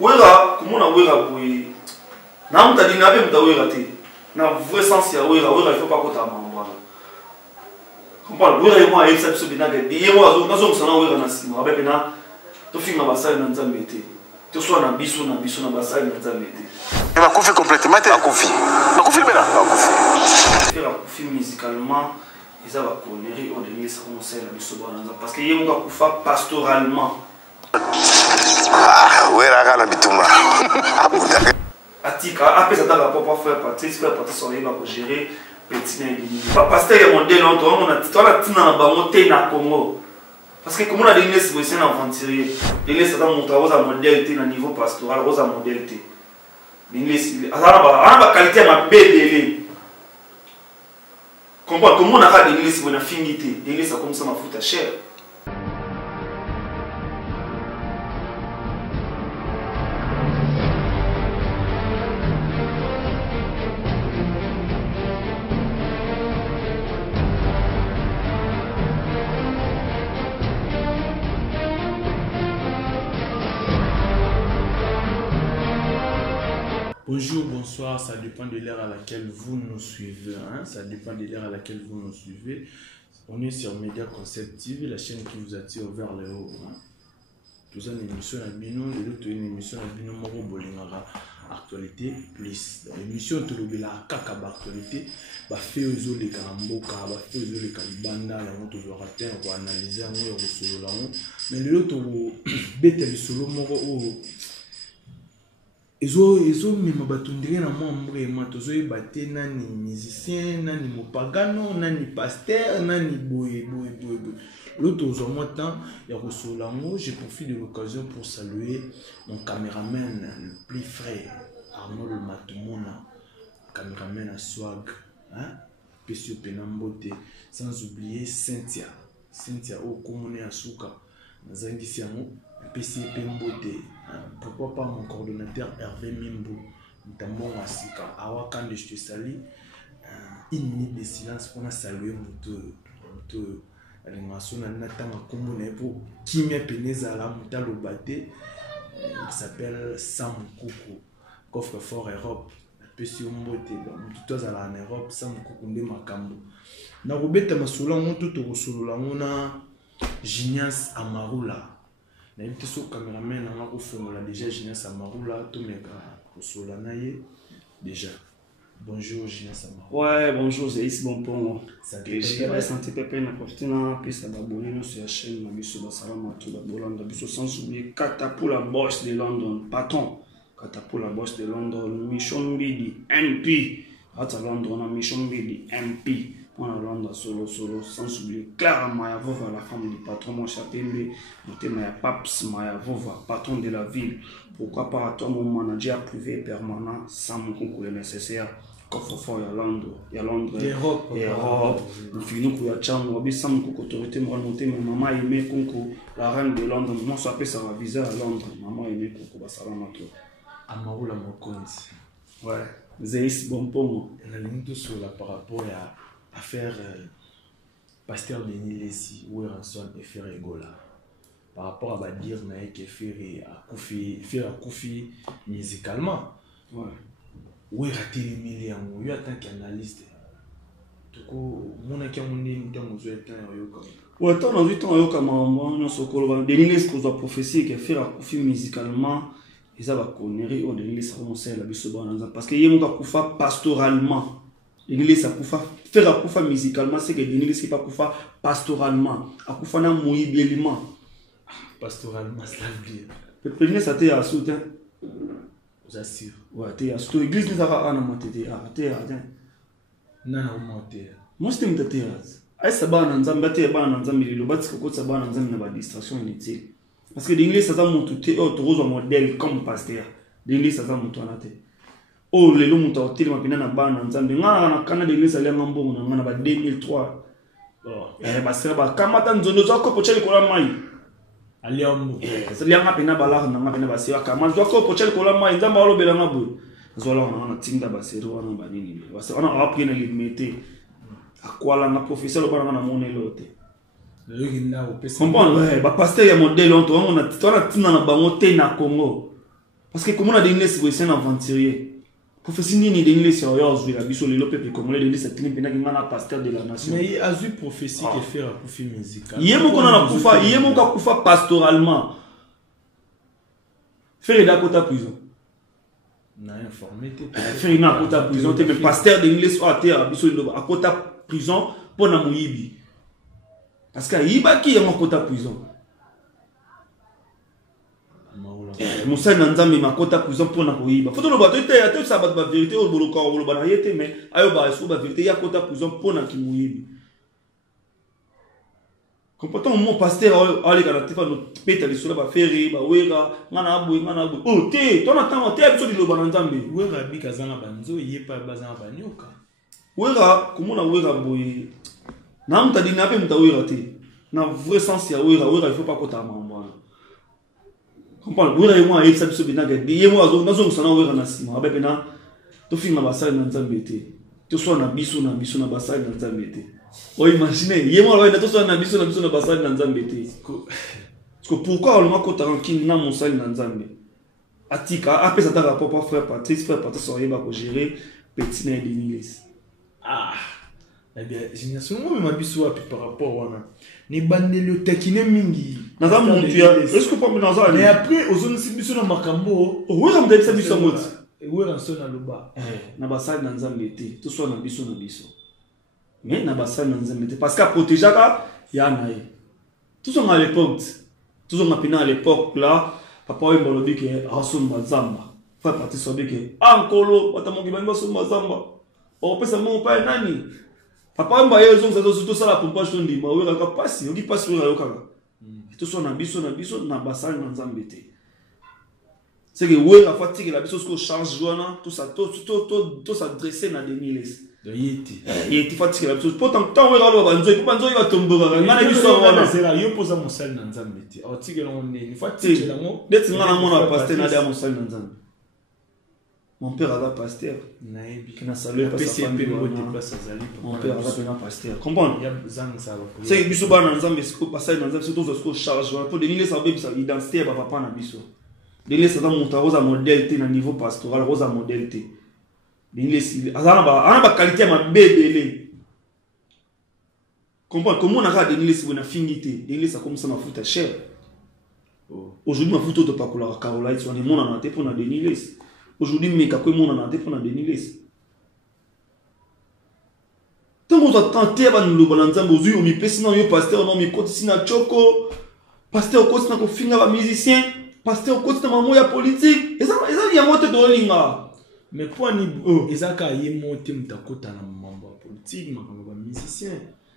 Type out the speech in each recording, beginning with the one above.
Wera, comment on a wera pour na muta di na be muta wera te. Na vrai sens ya wera, il faut pas qu'on t'a mamba. Comprends, wera moi et ça se bina de. Et moi zo kazo msana wera na sima, abe na to finga basali na nzambe te. To so na biso na basali na nzambe te. Et ma confie complètement, ma confie. Ma confie bena, ma confie. Faire la confie musicalement, ils avaient connerie au dernier seront celle la biso banza parce que yemo ka kufa pastoralement. Ah, wera kana bituma. Atika, après ça, t'as pas faire Patrice, faire Patrice, on va gérer petit pas pasteur et modèle, on a tina bamote na Congo. Parce que comme on a des nés, c'est un aventurier. Les nés, ça t'a montré aux modèles na niveau pastoral, aux modèles. Les nés, on a qualité à ma bébé. Comprends, comme on a des nés, c'est une affinité. Les nés, ça comme ça m'a foutu cher. Bonjour, bonsoir, ça dépend de l'heure à laquelle vous nous suivez. Ça dépend de l'heure à laquelle vous nous suivez. On est sur Média Concept TV, la chaîne qui vous attire vers le haut. Tout ça, une émission à Bino, une émission à Bino Moro Bolingara, actualité plus. L'émission de la Kaka actualité, fait aux eaux les Karamboka, fait aux eaux les Kalibanda, on toujours raté, on va analyser, on va solo là. Mais l'autre, bête le solo Moro. Ezo mema batundire na mwambre matozo ebate nani musicien nani mopagano nani pasteur nani boye. L'autre aux temps ya Rosolango, je profite de l'occasion pour saluer mon caméraman le plus frais Arnold Matumona, caméraman à swag, Pesio Penambote, sans oublier Cynthia au Komone Asuka, Nazangi Siamo, Pesio Penambote. Pourquoi pas mon coordonnateur Hervé Mimbo, notamment Asika, Awakande, je te salue. Une minute de silence pour saluer l'animation Natama Komone pour Kimia Penezala Moutalo Bate. Il s'appelle Sam Koukou, coffre fort Europe. Pesio Mbote, tout à en Europe, Sam Koukou de Makambo. Na Robeta Masula, on tout au Solola, on a Genias Amarula. Na été sur caméraman on a fait déjà Genias Amarula tout mec au déjà. Bonjour Genias Amarula. Ouais, bonjour, c'est ici bon pour moi. Ça je vais sentir pépé na profiter na puis ça va abonner sur la chaîne na biso basalama tout la bolanda biso sans oublier Catapula Boss de London, patron Catapula Boss de London, Mission Bidi MP à London na Mission Bidi MP. On a Londres solo, sans oublier Clara Maya Vova, la femme du patron, mon chapembe, Maya Paps, Maya Vova, patron de la ville. Pourquoi pas à toi, mon manager privé permanent, sans mon concours nécessaire. Coffre fort, il y a Londres, Europe, nous finissons pour la chambre, on a sans mon autorité, moi, monter, mais maman aimé concours, la reine de Londres, moi, ça peut ça va viser à Londres, maman aimé concours, salam à toi. Amaoula Mokonzi. Ouais, Zéis, bon pour moi. On a ligne sur la par rapport à faire pasteur Denis Lessi ou Ranson et faire Egola par rapport à dire que faire à Koufi musicalement ou rater les millions ou tant qu'analyste tout coup mon acquis mon nez dans nos états ouais tant dans 8 ans comme on se colle Denis Lessi qu'on a prophétie que faire à Koufi musicalement ils avaient connerie au Denis Lessi commencer la biso parce que yemo ka Koufa pastoralement Denis ça Koufa faire à Koufa musicalement c'est que Denis c'est pas Koufa pastoralement à Koufa na moyiblement pastoralement ça veut dire Denis ça t'est à soutien j'assure ouais t'es à soutien l'église nous a ana monter t'es à non monter moi c'est me t'es à ça bana nzamba t'es bana nzamba le batiko ko ça bana nzamba na ba distraction inutile parce que Denis ça monte t'es autre modèle comme pasteur Denis ça monte na t'es oh les lots ont été mapina na bana nzambe ngana kana de lisa lenga mbongo na ngana ba 2003 basira ba kamata nzondo zako pocheli kola mai aliambo ça lianga pina bala na ngapina basira kamata zako pocheli kola mai nzamba olobela ngabu zola na tinda basira wana banini basira ona apina limité akwala na professeur bana na monelote le gina au pesa comprendre ba pasteur ya modèle on a tina na bango te na Congo Parce que comme on a des English, c'est un aventurier. Professeur Nini des English, il y a joué la biso, le peuple comme on l'a dit, c'est une pénale qui a pasteur de la nation. Mais il y a une prophétie qui fait un coup musical. Il y a mon koufa pastoralement. Faire la côte à prison. n'a informé. Faire une côte à prison, tu es pasteur de English ou à terre, à côte à prison pour la mouibi. Parce qu'il y a qui est mon côte à prison. Moussa Nanzambe ma kota prison pour na koyiba. Faut le bateau te ça ba vérité au bolo ko bolo bana yete mais ayo ba so ba vérité ya kota prison pour na kimuyibi. Comportant mon pasteur allez kana te fa no peta li so ba feri ba wera ngana abu oh te ton attend te biso di lo bana Nzambe wera bi kazanga banzo yepa bazanga banyoka wera komona wera boy na mta dina pe mta wera te na vrai sens ya wera il faut pas kota mamba. Comprends, oui, moi, il s'est bien gagné. Il moi, dans un salon, on a six mois. Avec un, tu finis ma basse dans un métier. Tu sois na biso na basse dans un métier. Oh, imaginez, il moi, tu sois na biso na basse dans un métier. Parce que pourquoi on m'a côté tranquille na mon salle dans un métier. Atika, après ça t'a rapport frère Patrice sont arrivés à gérer petit nain de Nilis. Ah. Eh bien, génération moi ma biso par rapport wana. Ni bandelo takine mingi. Naza mon tu est-ce que pas naza mais après aux zones biso na makambo oui on me dit ça biso mot oui on sonne na loba na basal na Nzambe te tout soit na biso mais na basal na Nzambe te parce qu'à protéger ka ya na ye tout sont à l'époque tout sont à l'époque là papa oui bolobi que ason bazamba fa partie sobe que ankolo batamongi bango so bazamba o pesa mon pa nani papa mba yezo nzazo tout ça la pompa je ndima oui ka passi on dit passi oui ka tout soit na biso na basal na Nzambe te c'est que ouais la fatigue la biso ko change joana tout ça tout ça dressé na demiles de yeti yeti fatigue la biso pourtant tant ouais la banzo va tomber ngana biso wana c'est là yo posa mon sel na Nzambe te o tigela on ni fatigue la mo d'être ngana mona pasteur na dia mon sel na Nzambe. Mon père a pasteur. Naïbi. Na salué pas sa famille. Mon père a pasteur. Comprends? C'est que biso ba na Nzambe siko passer na Nzambe surtout ce charge pour devenir sa bébé sa identité ba papa na biso. Devenir ça monta rosa modèle na niveau pastoral rosa modèle te. Devenir si azana ba qualité ma bébé. Comprends comment on a devenir si na fingité. Devenir ça comme ça ma futa cher. Aujourd'hui ma futa to pa couleur Caroline sur les mona na te pour na devenir. Aujourd'hui, mais quand on a pour la dénigresse. Tant qu'on a tenté à nous le balancer, on y pèse dans le pasteur, on y continue à choco, pasteur continue à finir à musicien, pasteur continue à moya politique. Et ça, il y a monté dans l'inga. Mais pour ni ezaka yemonté mtakota na mambo politique, makamba musicien.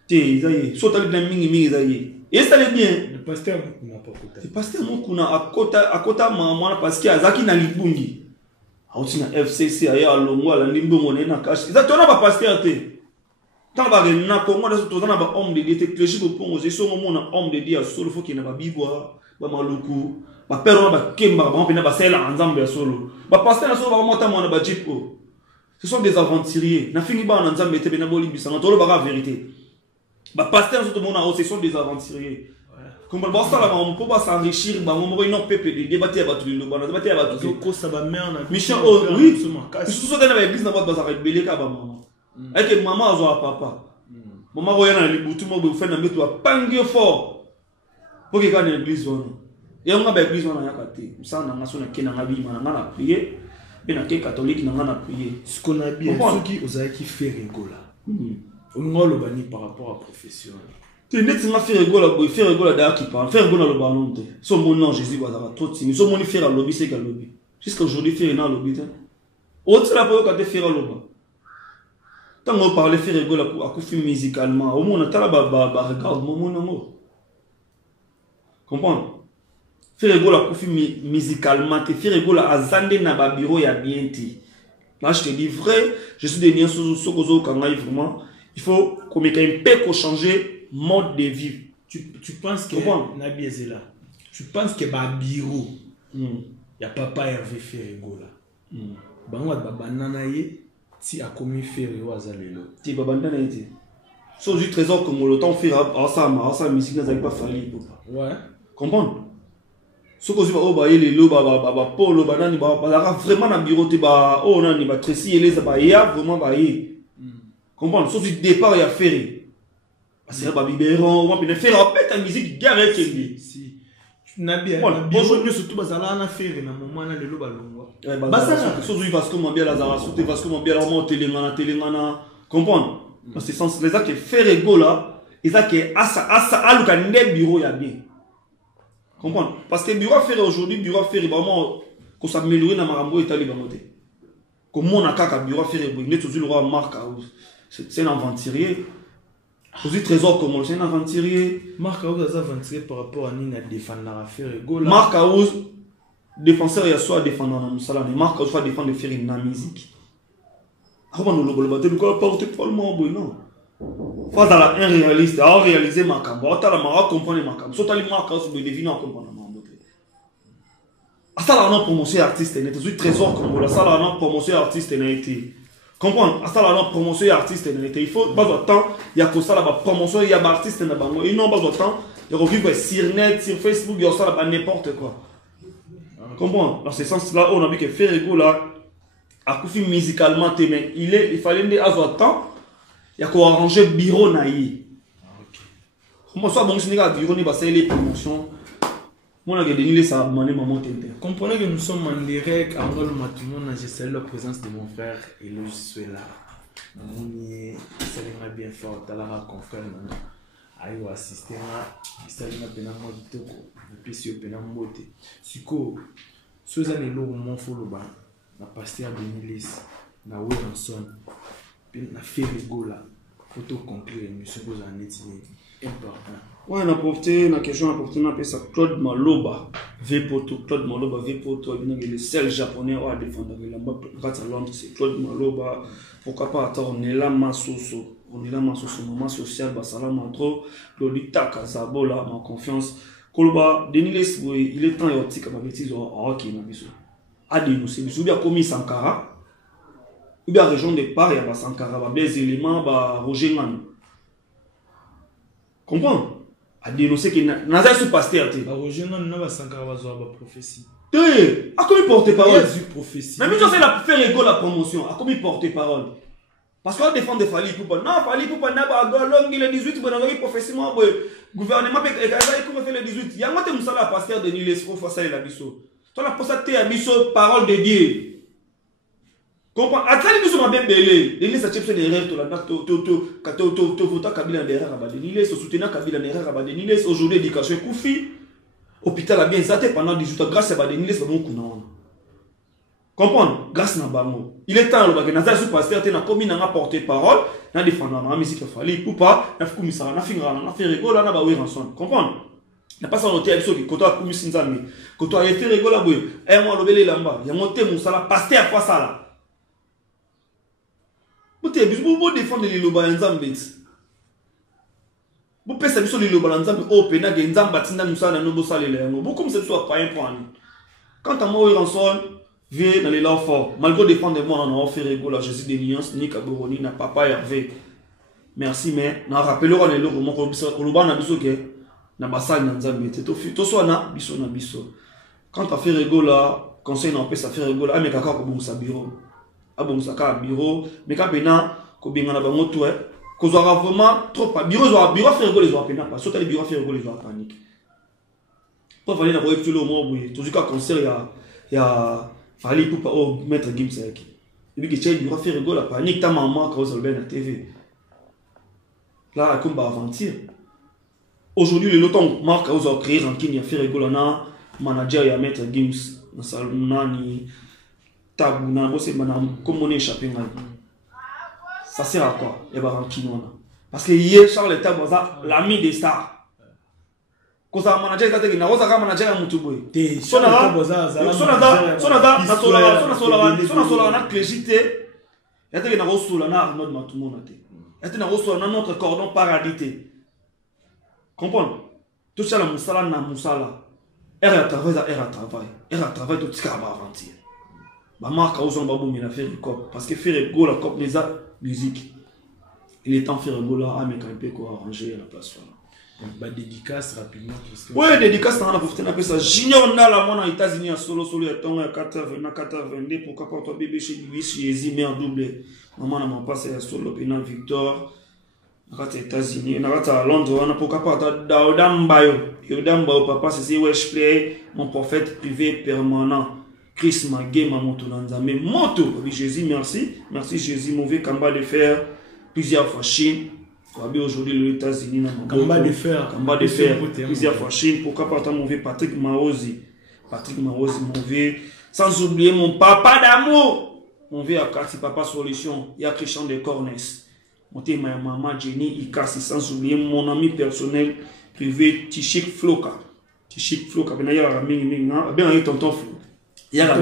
Té, ça y est, soit avec la mingi ça y est. Et ça l'est bien. Le pasteur n'a pas kota. Le pasteur mokuna à kota maman parce qu'il y a zaki na libungi. Aussi na FCC aya longo la ndimbo mona na cash ça tona ba pasteur te tant ba na Congo na to na ba homme de Dieu te clergé ko pongo je so mona homme de Dieu solo faut qu'il na ba bibwa ba maluku ba père ba kemba ba pena ba sela Nzambe ya solo ba pasteur na solo ba mota mona ba jipo ce sont des aventuriers na fini ba na Nzambe te bena boli bisanga to lo ba vérité ba pasteur so mona ce sont des aventuriers. Comme le boss là on peut pas s'enrichir bah on va une peuple de débattre à battre le bon débattre à battre ko ça va mère Michel oui surtout ça dans l'église na ba bazar belé ka ba maman avec maman azo papa maman roya na libutu mo be fait na meto pangi fort pour que quand l'église on et on ba église on ya kate ça na ngaso na kena ngabi mana na prier et na ke catholique na na prier ce qu'on a bien ceux qui osaient qui fait rigola on ngolo bani par rapport à profession. Tu n'es pas fait rigoler d'ailleurs qui parle, faire rigoler le ballon. Son mon nom Jésus va avoir trop de signes. Son mon faire lobby c'est qu'un lobby. Jusqu'à aujourd'hui faire un lobby. Autre la pour quand faire lobby. Tant on parle faire rigoler à coup musicalement. Au moins on a ba regarde mon nom. Comprends? Faire rigoler à coup musicalement, te faire rigoler à zande na ba bureau ya bien ti. Là je te dis vrai, je suis des liens sur Sokozo Kangai vraiment. Il faut qu'on mette un peu changer mode de vie. Tu penses que Nabi est là. Tu penses que ba bureau. Ya papa Hervé Ferrego là. Banwa banana ye ti a commis Ferrego azalelo. Ti babandana ye. So du trésor comme le temps faire ensemble musique n'a pas fallu papa. Ouais. Comprendre. ce que vous avez les lots, polo, banani, vraiment dans le bureau, oh, non, il va tresser, il y a vraiment, comprendre, sauf du départ, il y a ferré. C'est un biberon, on peut faire un peu ta musique, garée, si. Bonjour, nous surtout, on a fait un moment, on a le lot, sauf du Vasco Mambia, Lazara, sauf du Vasco Mambia, on a Télémana, comprendre. Dans ce sens, les actes ferré, go là, les actes, à l'oukan, bureau, il y a bien. Comprendre? Parce que le bureau ferré aujourd'hui, bureau ferré, vraiment, qu'on s'améliore dans Marambo et Tali Bamote. Comme on a qu'un bureau ferré, il est toujours le roi Marc, c'est un aventurier. Aussi trésor comme c'est un aventurier. Marc Aouz a aventurier par rapport à Nina défendre la ferré. Marc Aouz, défenseur, il y a soit défendant dans le salon, et Marc Aouz soit défendre le ferré dans la musique. Comment nous le battre, nous allons porter pas le mot, non? Face à la irréaliste, à réaliser ma cam, à la mara comprendre ma cam, soit les marques sur le deviner en comprendre ma beauté. À ça la non promotion artiste n'est pas trésor comme la salle la non promotion artiste n'a été. Comprendre? À ça la non promotion artiste n'a été. Il faut pas de temps, il y a que ça la promotion, il y a des artistes n'a pas. Il n'ont pas de temps, il y a revivre sur net, sur Facebook, il y a ça là n'importe quoi. Comprendre? Dans ce sens-là, on a vu que Ferrego là, à coup musicalement, mais il fallait des avoir temps. Il y a qu'à arranger le bureau naïe. Comment ça, bon, si les bureau n'est pas les promotions. Moi, je vais ça à demander maman Tintin. Comprenez que nous sommes en direct à Angol Matounon. Je salue la présence de mon frère et je suis là. Mounier, ça m'a bien fort. Talara confrère, aïe, assisté à ça m'a bien moi du toko. Le PC bien moté. Siko, ceux années là où mon follow ba, na pasteur Benilis, na Wilson. Na Ferrego là, photo conclure émission que vous en êtes important. Ouais, on a profité, la question a profité, on appelle ça Claude Maloba, Vepoto, Claude Maloba, Vepoto, il est le seul japonais à défendre la map grâce à Londres, c'est Claude Maloba. Pourquoi pas attendre, on est là, Massoso, moment social, Basala Mantro, Lolita Kazabola, ma confiance. Koloba, Deniles, il est temps, il est bêtise, ok, il a à dénoncer, il a commis Sankara. Ou bien région de part, il y a Sankara, des éléments, Roger Man. Comprends? À dénoncer qu'il n'a pas sous pasteur. Roger Man n'a pas Sankara, va avoir prophétie. À quoi il porte parole? Il y a prophétie. Mais tu sais, la faire égale la promotion. À quoi il porte parole? Parce qu'on défend des Fali Poupa. Non, Fali Poupa n'a pas long, il est 18, bon, on a prophétie, gouvernement, il a fait le 18. Il y a un peu de pasteur de Niles, il faut faire ça, il a dit ça. Tu as posté à Bisso, parole de Dieu. Comprends? Attendez, nous sommes bien belés. Les listes sont des erreurs. Tu votes Kabila en erreur à Badeniles, soutenir Kabila en erreur à Badeniles. Aujourd'hui, l'éducation est Koufi. L'hôpital a bien été pendant 18 ans. Grâce à Badeniles, c'est bon qu'on comprends? Grâce à Bamo. Il est temps, le Nazar sous pasteur, tu as commis à porter parole, tu as défendu la musique, il fallait ou pas, tu as fait comme ça, tu as fait rigolo, tu as fait rançon. Comprends? Il n'y a pas ça dans le thème, quand tu as commis Sinzami, quand tu as fait rigolo, tu as monté là-bas, il y a monté mon salaire, pasteur à quoi ça là? Vous défendez les loba nzambe. Vous pensez que les loba nzambe open na nzamba tinda musala no bosale le ngo. Vous comme ça soit pas un point. Quand à moi rançon, viens dans les là fort. Malgré défendre moi on a offert Ferrego Jésus des Lions ni Kaboroni na papa Hervé. Merci mais na rappelera les logo mon ko bisa ko loba na biso ke na basal na nzambe to soit na biso na biso. Quand à Ferrego là, conseil na peut ça Ferrego là mais kaka ko bon sa bureau. Ah bon, ça a un bureau, mais quand on a un moto, qu'on aura vraiment trop. Bureau faire les gens pas. Surtout les bureaux faire les gens panique. Pour aller dans le web, le mot, tout ce concert, il y a fallu pour mettre Gims avec. Et puis que tu as le bureau faire la panique, ta maman quand vous avez la TV. Là, comme aventure. Aujourd'hui, le loton marque vous a créé ranking, il y a fait rigolana, manager, il y a mettre Gims dans sa nani. Tabouna, comme on est échappé. Ça sert à quoi? Il y a un kino. Parce que hier, Charles Taboza, l'ami des stars. Quand ça manager, il y a un manager à Moutouboui. Sonada, il y a un Solana, notre cordon paradité. Comprends? Tout ça, la moussala, na moussala. Elle a travaillé tout ce qu'elle va avancer. Ma marque a osé en babou, mais il a fait le cop. Parce que Ferrego, la cop, les musique. Il est temps de faire un là, mais quand il peut arranger à la place. Bah, dédicace rapidement. Oui, dédicace, on a profité d'un peu ça. Junior Nala, moi, aux États-Unis, à solo, il y a 4h22, pourquoi pas toi, bébé, chez lui, chez Ezime en doublé. Maman, on m'a passé à solo, puis dans Victor, aux États-Unis, on a à Londres, on a pourquoi pas toi, Daudambayo, papa, c'est Wesh Play, mon prophète privé permanent. Chris Magé, maman, tout dans mais moto, Jésus, merci. Merci, Jésus, mauvais combat de fer, plusieurs fois Chine. Aujourd'hui, les États-Unis, combat de fer, plusieurs fois Chine. Pourquoi pas mauvais Patrick Marozi, mauvais. Sans oublier mon papa d'amour, mauvais à Kasi Papa Solution, il y a Christian de Cornes, mon ma maman Jenny Ikasi, sans oublier mon ami personnel privé Tichik Floka, ben il y a la bien il tonton Flo, il y a la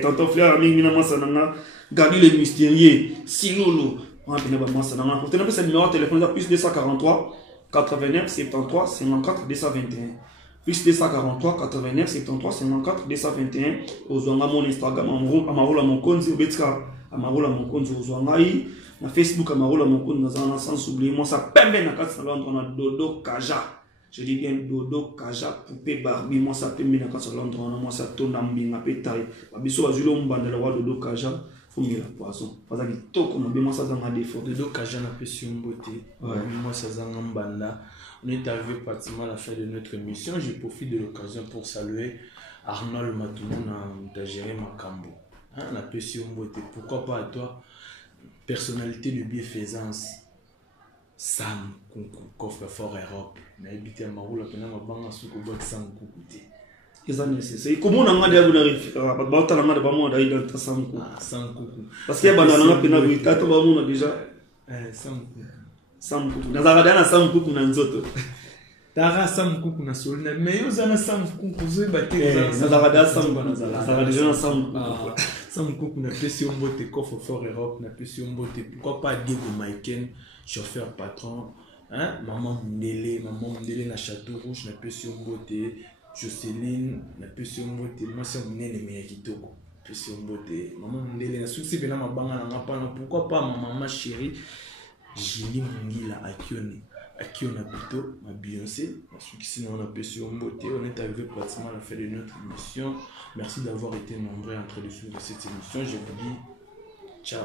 tonton Flo, la minga Gabi le mystérieux, Silolo. On a un numéro de téléphone plus 243 89 73 54 221. Plus 243 89 73 54 221. Aux mon Instagram, Amarola mon compte, Betka, Amarola mon compte, na Facebook, Amarola mon compte, sans oublier, moi ça permet na carte salon, on a Dodo Kaja. Je dis bien Dodo Kaja, poupée Barbie, moi ça permet na carte salon, moi ça tourne en bien, à pétaille. Babiso, je l'ai de la Dodo Kaja. La poisson parce que tout comme bien ça dans défaut de donc j'ai un peu sur beauté moi ça dans banda on est arrivé pratiquement à la fin de notre émission. Je profite de l'occasion pour saluer Arnold Matounon à gérer Makambo on a peu sur beauté pourquoi pas à toi personnalité de bienfaisance Sam Kunku coffre fort Europe na habité à Maroula pena mabanga suko boîte Sam Kunku c'est comment on a dit à vous d'arriver parce qu'il y a banana pena vita to ba mona déjà Sam Kuku nazala Sam Kuku na nzoto tara Sam Kuku na solina mais yo zana Sam Kuku zo baté nazala Sam nazala déjà Sam Kuku na pression mbote coffre fort Europe na pression mbote pourquoi pas Diego Maiken chauffeur patron hein maman Mundele na Château Rouge na pression mbote Jocelyne, la pression beauté, moi c'est mon ennemi mais kitoko. Pression beauté, maman Mundele na souci pena mabanga na ngapana pourquoi pas ma maman chérie Julie Mungila Akiona plutôt ma Beyoncé, parce que sinon on a pression beauté, on est arrivé pratiquement à la fin de notre émission. Merci d'avoir été nombreux entre les sous de cette émission. Je vous dis ciao.